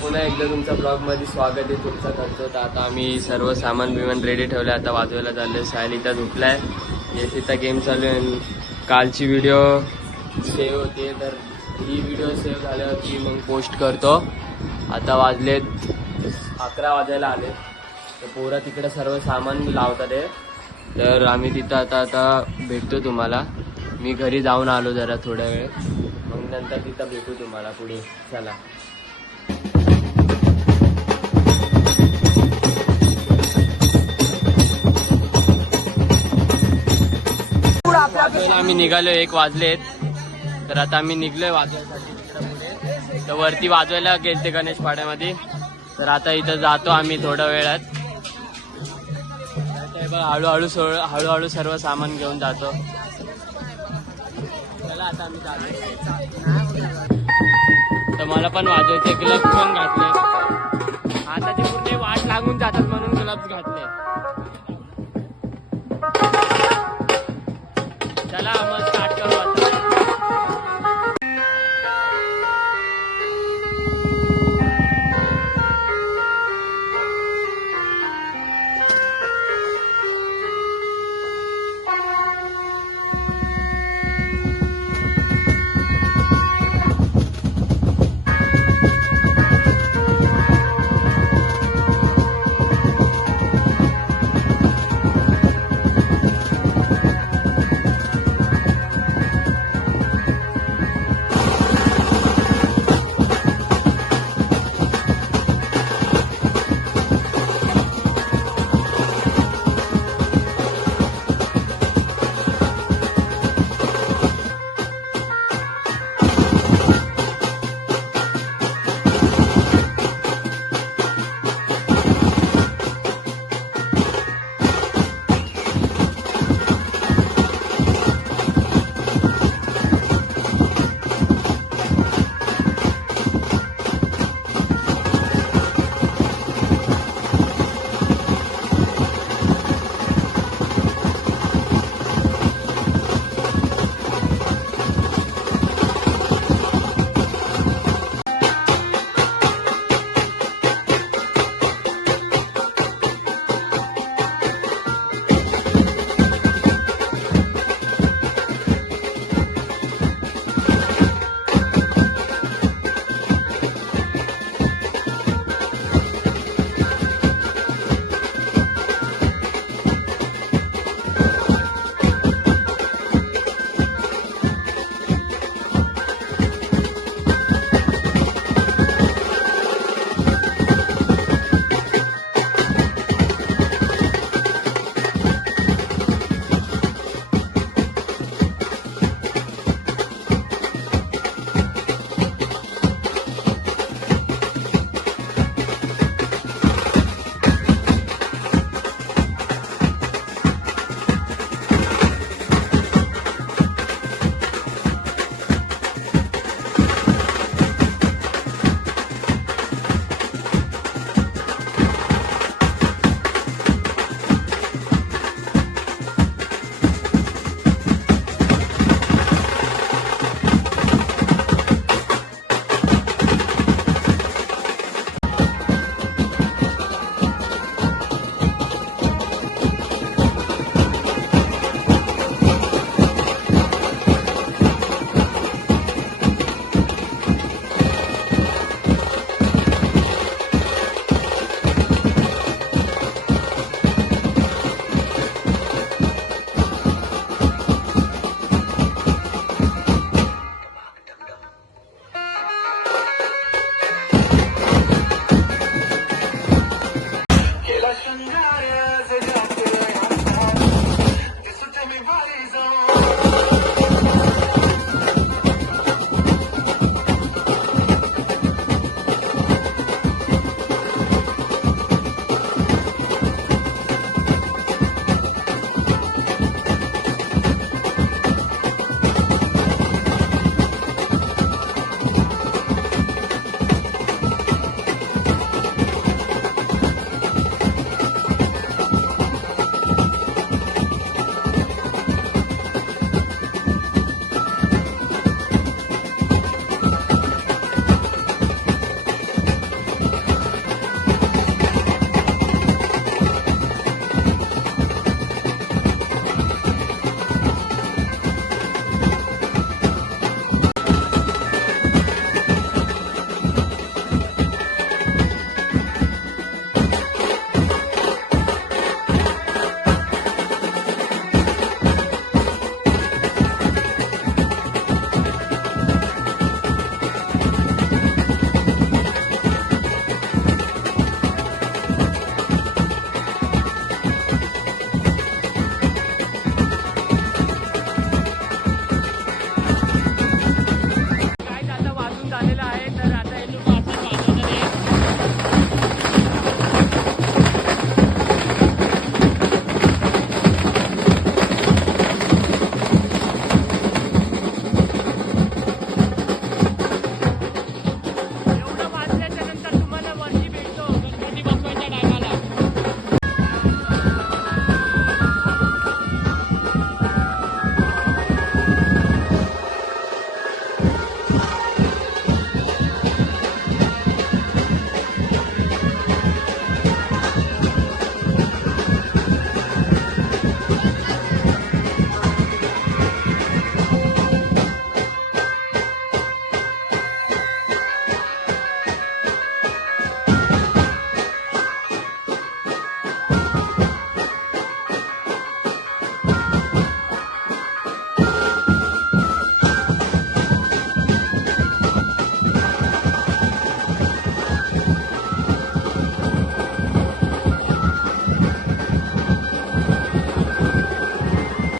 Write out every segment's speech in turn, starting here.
पुन्हा एकदा तुमच्या ब्लॉगमध्ये स्वागत आहे तुमचं करतो. तर आता आम्ही सर्व सामान बिमान रेडी ठेवलं. आता वाजवायला चाललो आहे. सायली इथं झोपलाय, येथे गेम चालू आहे. कालची व्हिडिओ सेव्ह होते, तर ही व्हिडिओ सेव्ह झाल्यावरती मग पोस्ट करतो. आता वाजलेत 11 वाजायला आले. तर पोरं तिकडं सर्व सामान लावतात आहे. तर आम्ही तिथं आता भेटतो तुम्हाला. मी घरी जाऊन आलो जरा थोड्या वेळ, मग नंतर तिथं भेटू तुम्हाला पुढे. चला. वाजवायला आम्ही निघालो, 1 वाजलेत. तर आता आम्ही निघलोय वाजवायसाठी पुढे. तर वरती वाजवायला गेलते गणेश पाड्यामध्ये. तर आता इथं जातो आम्ही थोड्या वेळात. हळूहळू सर्व सामान घेऊन जातो. चला आता आम्ही जातो. तर मला पण वाजवायचे, ग्लव्स पण घातले. आता ते पूर्ण वाट लागून जातात म्हणून ग्लव्स घातले. चला मग स्टार्ट करू आता.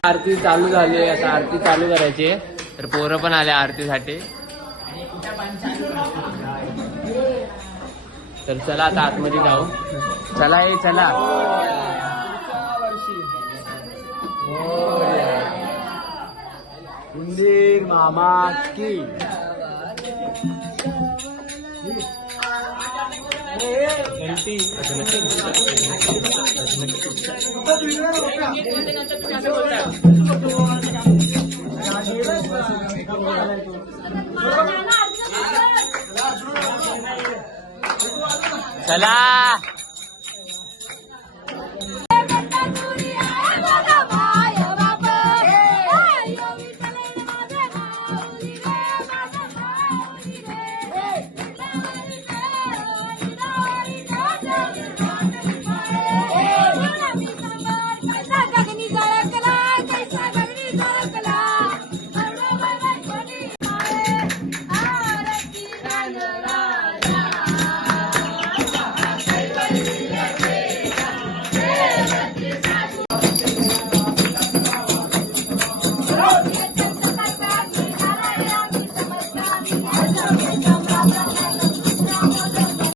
आरती चालू झाली, आता आरती चालू करायची आहे. तर पोरं पण आले आरतीसाठी. तर चला आता आतमध्ये जाऊ. चला ये चला. उंदीर मामा की चला.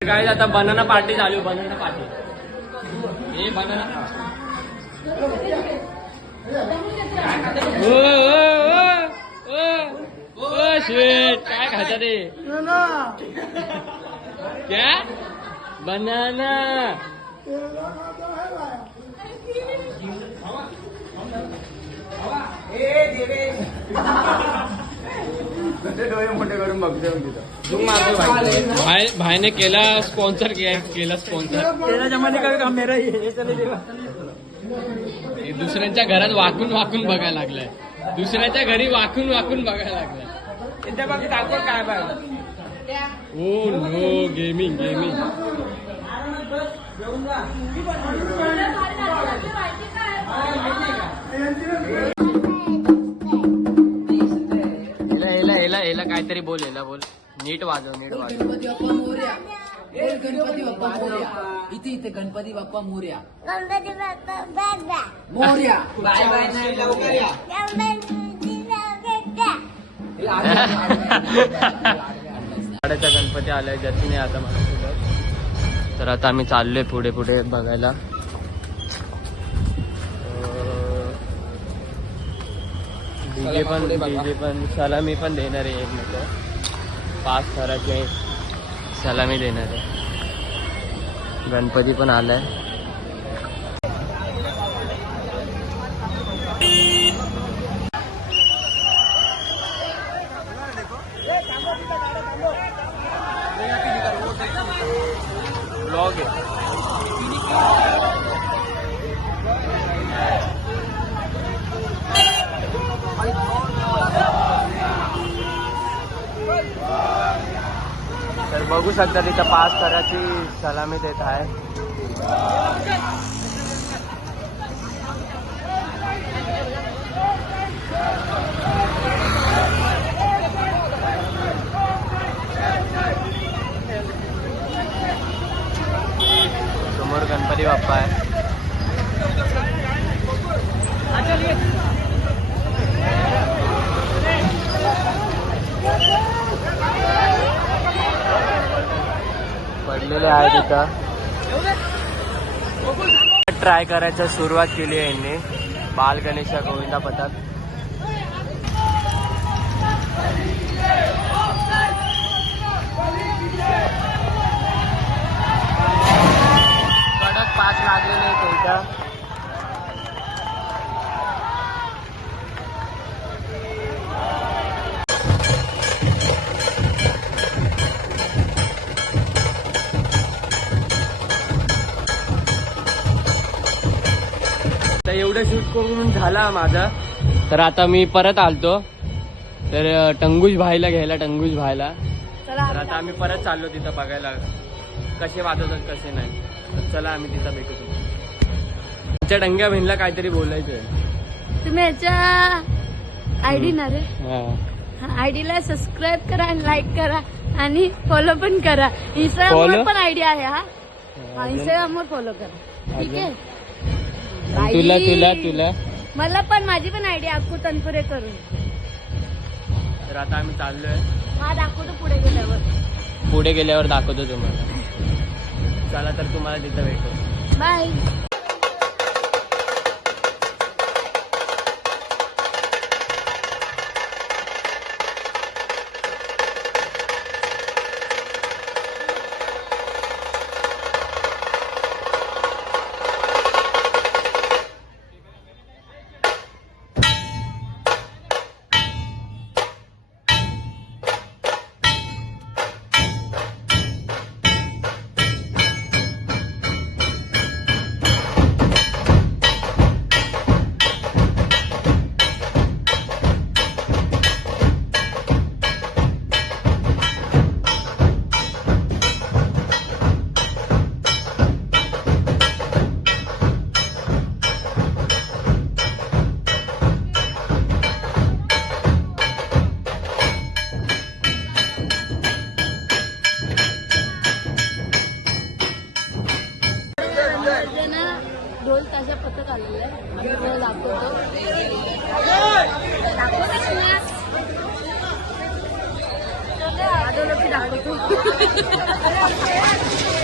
काय आता बनाना पार्टी चालू. बनाना पार्टी हे बनाना. शेट काय खाता रे? क्या बनाना? डोळे मोठे करून बघते भाईने केला स्पॉन्सर. केला स्पॉन्सर. दुसऱ्यांच्या घरात वाकून वाकून बघायला लागलाय. दुसऱ्याच्या घरी वाकून वाकून बघायला लागलाय. काय बघ. Oh no. Gaming gaming. एला काहीतरी बोल. एला बोल. नीट वाजव. नीट वाजव. गणपती बाप्पा मोरया. गणपती बाप्पा मोरया. इथे गणपती बाप्पा मोरया. गणपती बाप्पा मोरया. बाय बाय नाही लवकर या. गाड्याचा गणपती आलाय. जतीने आता माझ्यासोबत. तर आता आम्ही चाललोय पुढे पुढे बघायला. डीजे पण सलामी पण देणार आहे. एक मिनिट. 5 थराची सलामी देणार आहे. गणपती पण आलाय. ब्लॉग आहे. तर बघू शकता तिथं 5 थराची सलामी देत आहे. समोर गणपती बाप्पा आहे. पडलेले आहे तिथं. ट्राय करायची सुरुवात केली आहे यांनी. बाल गणेशा गोविंदा पथक. कडक 5 लागलेले आहेत इथं. एवढं शूट करून झाला माझा. तर आता मी परत आलतो. तर टंगूज भाईला घ्यायला. टंगूज भाईला. तर आता आम्ही परत चाललो तिथं बघायला कसे वाजवतात कसे नाही. तर चला आम्ही तिथं भेटू. तुमच्या डंग्या बहिणीला काहीतरी बोलायचंय. तुम्ही याच्या आयडी ना रे. आयडीला सबस्क्राईब करा आणि लाईक करा आणि फॉलो पण करा. इंस्टाग्रामवर पण आयडी आहे. हा इंस्टाग्रामवर फॉलो करा. ठीक आहे. तुला तुला तुला मला पण माझी पण आयडी अक्कू तनपुरे करून. तर आता आम्ही चाललोय. हा दाखवतो पुढे गेल्यावर दाखवतो तुम्हाला. चला तर तुम्हाला तिथं भेटू. बाय. ढोल ताशा पथक आलेलं आहे. आम्ही तुम्हाला दाखवतो. दाखवतो.